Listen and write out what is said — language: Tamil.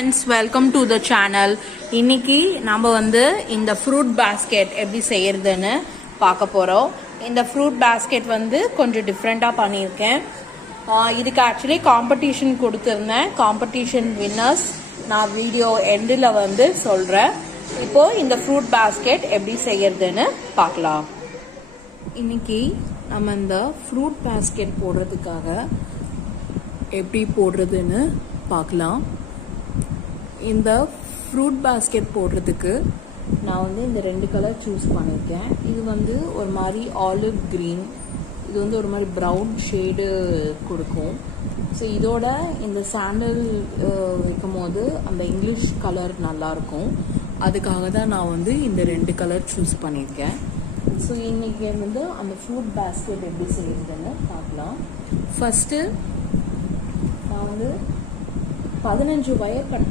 Friends, welcome to the channel. இன்னைக்கு நம்ம இந்த ஃப்ரூட் பேஸ்கெட் எப்படி செய்யறதுன்னு பார்க்க போகிறோம். இந்த ஃப்ரூட் பேஸ்கெட் கொஞ்சம் டிஃப்ரெண்ட்டாக பண்ணியிருக்கேன். இதுக்கு ஆக்சுவலி காம்படிஷன் கொடுத்துருந்தேன். காம்படிஷன் வின்னர்ஸ் நான் வீடியோ எண்டில் சொல்கிறேன். இப்போது இந்த ஃப்ரூட் பேஸ்கெட் எப்படி செய்யறதுன்னு பார்க்கலாம். இன்னைக்கு நம்ம இந்த ஃப்ரூட் பேஸ்கெட் போடுறதுக்காக எப்படி போடுறதுன்னு பார்க்கலாம். இந்த ஃப்ரூட் பேஸ்கெட் போடுறதுக்கு நான் இந்த ரெண்டு கலர் சூஸ் பண்ணியிருக்கேன். இது ஒரு மாதிரி ஆலிவ் க்ரீன், இது ஒரு மாதிரி ப்ரௌன் ஷேடு கொடுக்கும். ஸோ இதோட இந்த சாண்டல் வைக்கும் போது அந்த இங்கிலீஷ் கலர் நல்லாயிருக்கும். அதுக்காக தான் நான் இந்த ரெண்டு கலர் சூஸ் பண்ணியிருக்கேன். ஸோ இன்றைக்கி அந்த ஃப்ரூட் பேஸ்கெட் எப்படி செய்யுதுன்னு பார்க்கலாம். ஃபஸ்ட்டு நான் 15 வயர் கட்